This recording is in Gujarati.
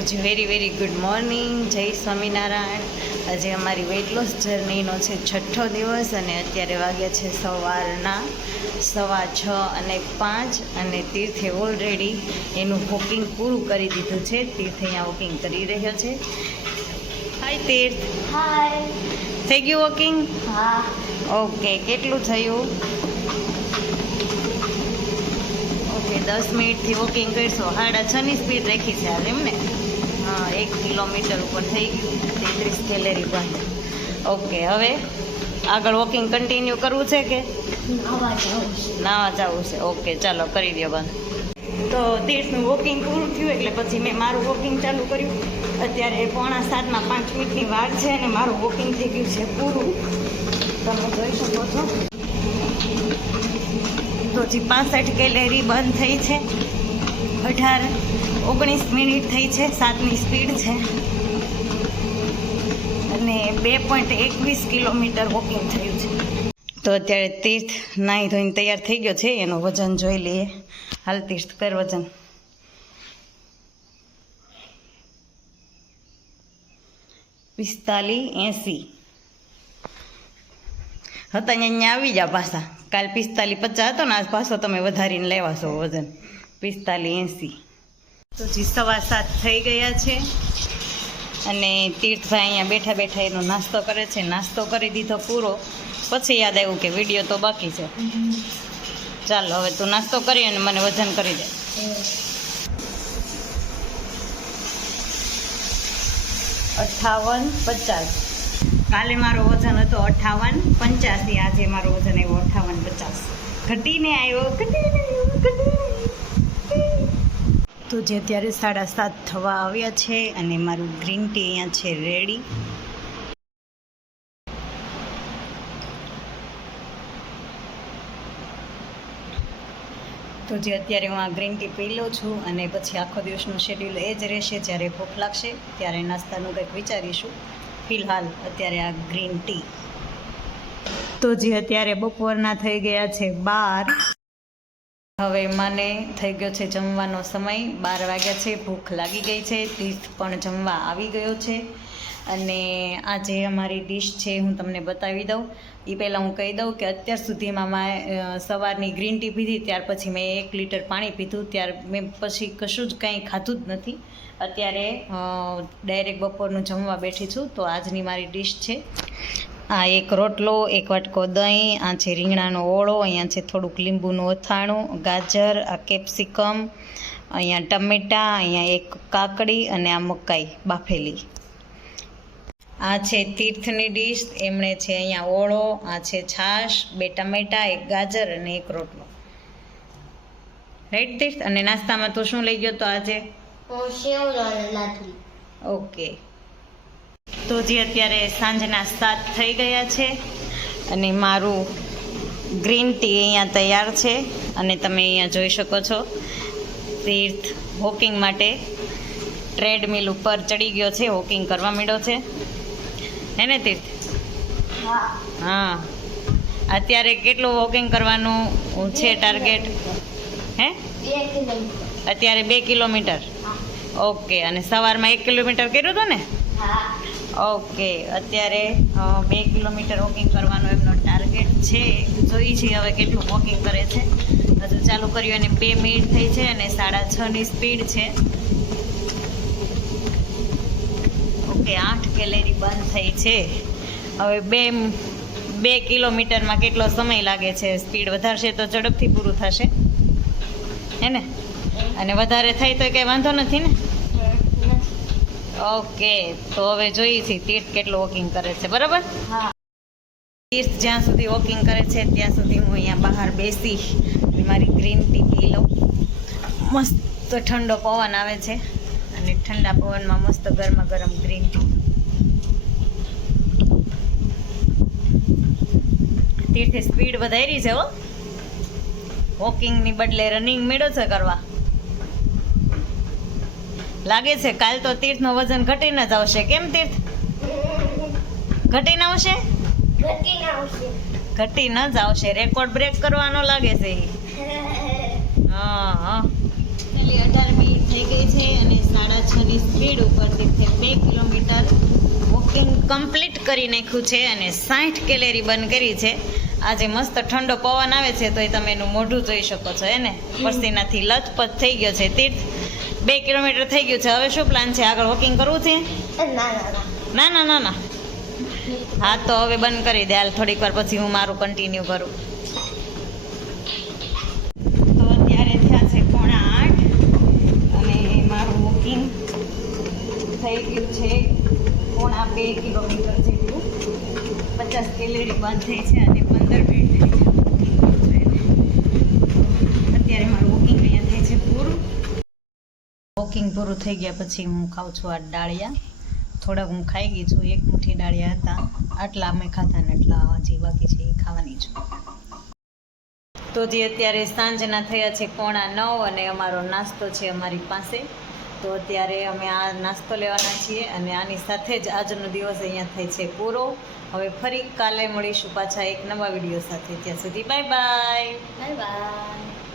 તો જી વેરી ગુડ મોર્નિંગ, જય સ્વામિનારાયણ. આજે અમારી વેઇટ લોસ જર્નીનો છે 6ઠ્ઠો દિવસ અને અત્યારે વાગ્યા છે સવારના 6:05 અને તીર્થે ઓલરેડી એનું વોકિંગ પૂરું કરી દીધું છે. તીર્થ અહીંયા વોકિંગ કરી રહ્યો છે. હાય તીર્થ. હાય. થઈ ગયું વોકિંગ? હા. ઓકે, કેટલું થયું? ઓકે, 10 મિનિટથી વોકિંગ કરશો. 6.5ની સ્પીડ રાખી છે આજે, એમ ને? હા, 1 કિલોમીટર ઉપર થઈ ગયું, 33 કેલેરી બંધ. ઓકે, હવે આગળ વોકિંગ કન્ટિન્યુ કરવું છે કે નાવા જવું છે? ઓકે, ચાલો કરી દો બંધ. તો તીર્થનું વોકિંગ પૂરું થયું એટલે પછી મેં મારું વોકિંગ ચાલુ કર્યું. અત્યારે 6:45 5 મિનિટની વાર છે અને મારું વોકિંગ થઈ ગયું છે પૂરું. તમે જોઈ શકો છો. તો હજી 65 કેલેરી બંધ થઈ છે. 19 મિનિટ થઈ છે, 7ની સ્પીડ છે અને 2.21 કિલોમીટર વોકિંગ થયું છે. તો અત્યારે તીર્થ નાહી ધોઈને તૈયાર થઈ ગયો છે. એનું વજન જોઈ લઈએ. હાલ તીર્થ, કર વજન. 45-80 હતા. અહીંયા આવી જા પાછા. કાલ 45-50 હતો ને, આજ પાછો તમે વધારીને લેવા છો વજન. 45-80. તો જી 7:15 થઈ ગયા છે અને તીર્થભાઈ અહીંયા બેઠા બેઠા એનો નાસ્તો કરે છે. નાસ્તો કરી દીધો પૂરો, પછી યાદ આવ્યું કે વિડીયો તો બાકી છે. ચાલો હવે તું નાસ્તો કરી અને મને વજન કરી દે. 58-50. કાલે મારો વજન હતો 58-85. આજે મારો વજન આવ્યો 58-50. ઘટીને આવ્યો. તો જે અત્યારે 7:30 થવા આવ્યા છે અને મારું ગ્રીન ટી અહીંયા છે રેડી. તો જે અત્યારે હું આ ગ્રીન ટી પી લઉં છું અને પછી આખો દિવસનું શેડ્યુલ એ જ રહેશે. જ્યારે ભૂખ લાગશે ત્યારે નાસ્તાનું કંઈક વિચારીશું. ફિલહાલ અત્યારે આ ગ્રીન ટી. તો જે અત્યારે બપોરના થઈ ગયા છે 12. હવે મને થઈ ગયો છે જમવાનો સમય. 12 વાગ્યા છે. ભૂખ લાગી ગઈ છે. તીર્થ પણ જમવા આવી ગયો છે અને આજે અમારી ડીશ છે હું તમને બતાવી દઉં. એ પહેલાં હું કહી દઉં કે અત્યાર સુધીમાં મેં સવારની ગ્રીન ટી પીધી, ત્યાર પછી મેં 1 લીટર પાણી પીધું, ત્યાર મેં પછી કશું જ કંઈ ખાધું જ નથી. અત્યારે ડાયરેક્ટ બપોરનું જમવા બેઠી છું. તો આજની મારી ડીશ છે આ 1 રોટલો, 1 વાટકો દહીં, આ છે રીંગણાનો ઓળો, અહીંયા છે થોડુંક લીંબુનું અથાણું, ગાજર, આ કેપ્સિકમ, અહીંયા ટમેટાં, અહીંયા 1 કાકડી અને આ મકાઈ બાફેલી. આ છે તીર્થની ડીશ. એમણે છે અહીંયા ઓળો, આ છે છાશ, 2 ટમેટાં, 1 ગાજર અને 1 રોટલો. રાઈટ તીર્થ? અને નાસ્તામાં તો શું લઈ ગયો તો આજે? ઓકે. તો જે અત્યારે સાંજના 7 થઈ ગયા છે અને મારું ગ્રીન ટી અહીંયા તૈયાર છે અને તમે અહીંયા જોઈ શકો છો તીર્થ વોકિંગ માટે ટ્રેડમિલ ઉપર ચડી ગયો છે. વોકિંગ કરવા માંડ્યો છે, હે ને તીર્થ? હા. અત્યારે કેટલું વોકિંગ કરવાનું છે ટાર્ગેટ? હે? અત્યારે 2 કિલોમીટર. ઓકે. અને સવારમાં 1 કિલોમીટર કર્યું હતું ને? ઓકે. અત્યારે 2 કિલોમીટર વોકિંગ કરવાનો એમનો ટાર્ગેટ છે. જોઈ છીએ હવે કેટલું વોકિંગ કરે છે. હજુ ચાલુ કર્યું અને 2 મિનિટ થઈ છે અને 6:30ની સ્પીડ છે. ઓકે. 8 કેલેરી બંધ થઈ છે. હવે 2 કિલોમીટરમાં કેટલો સમય લાગે છે? સ્પીડ વધારશે તો ઝડપથી પૂરું થશે, હે ને? અને વધારે થાય તો કંઈ વાંધો નથી ને? ઓકે. તો હવે જોઈએ છીએ તીર્થ કેટલું વોકિંગ કરે છે. બરાબર? તીર્થ જ્યાં સુધી વોકિંગ કરે છે ત્યાં સુધી હું અહીંયા બહાર બેસી મારી ગ્રીન ટી પી લઉં. મસ્ત ઠંડો પવન આવે છે અને ઠંડા પવનમાં મસ્ત ગરમા ગરમ ગ્રીન ટી. તીર્થે સ્પીડ વધારી છે હો. વોકિંગની બદલે રનિંગ મેળો છે કરવા. લાગે છે કાલ તો તીર્થનું વજન ઘટીને જ આવશે. કેમ તીર્થ? ઘટીને આવશે? ઘટીને જ આવશે. રેકોર્ડ બ્રેક કરવાનો લાગે છે. હા. 18 મિનિટ થઈ ગઈ છે અને 6:30 પાછળની સ્પીડ ઉપરથી 2 કિલોમીટર વોકિંગ કમ્પ્લીટ કરી નાખ્યું છે અને 60 કેલેરી બર્ન કરી છે. આજે મસ્ત ઠંડો પવન આવે છે તો તમે એનું મોઢું જોઈ શકો છો એને પસીનાથી લથપથ થઈ ગયો છે. તીર્થ 2 કિલોમીટર થઈ ગયું છે. હવે શું પ્લાન છે? આગળ વોકિંગ કરવું છે? ના ના ના ના. હા તો હવે બંધ કરી દે. હાલ થોડીક વાર પછી હું મારું કન્ટિન્યુ કરું. તો અત્યારે થયા છે 8:30 અને મારું વોકિંગ થઈ ગયું છે 2 કિલોમીટર જેટલું. 50 કેલેરી બંધ થઈ છે અને 15 મિનિટ થઈ છે. અત્યારે મારું વોકિંગ અહીંયા થાય છે પૂરું. વોકિંગ પૂરું થઈ ગયા પછી હું ખાઉં છું આ ડાળિયા. થોડાક હું ખાઈ ગઈ છું. 1 મુઠ્ઠી ડાળિયા હતા, આટલા અમે ખાધા ને એટલા હજી બાકી છે એ ખાવાની છું. તો જે અત્યારે સાંજના થયા છે 8:45 અને અમારો નાસ્તો છે અમારી પાસે. તો અત્યારે અમે આ નાસ્તો લેવાના છીએ અને આની સાથે જ આજનો દિવસ અહીંયા થાય છે પૂરો. હવે ફરી કાલે મળીશું પાછા એક નવા વિડીયો સાથે. ત્યાં સુધી બાય બાય. Bye bye.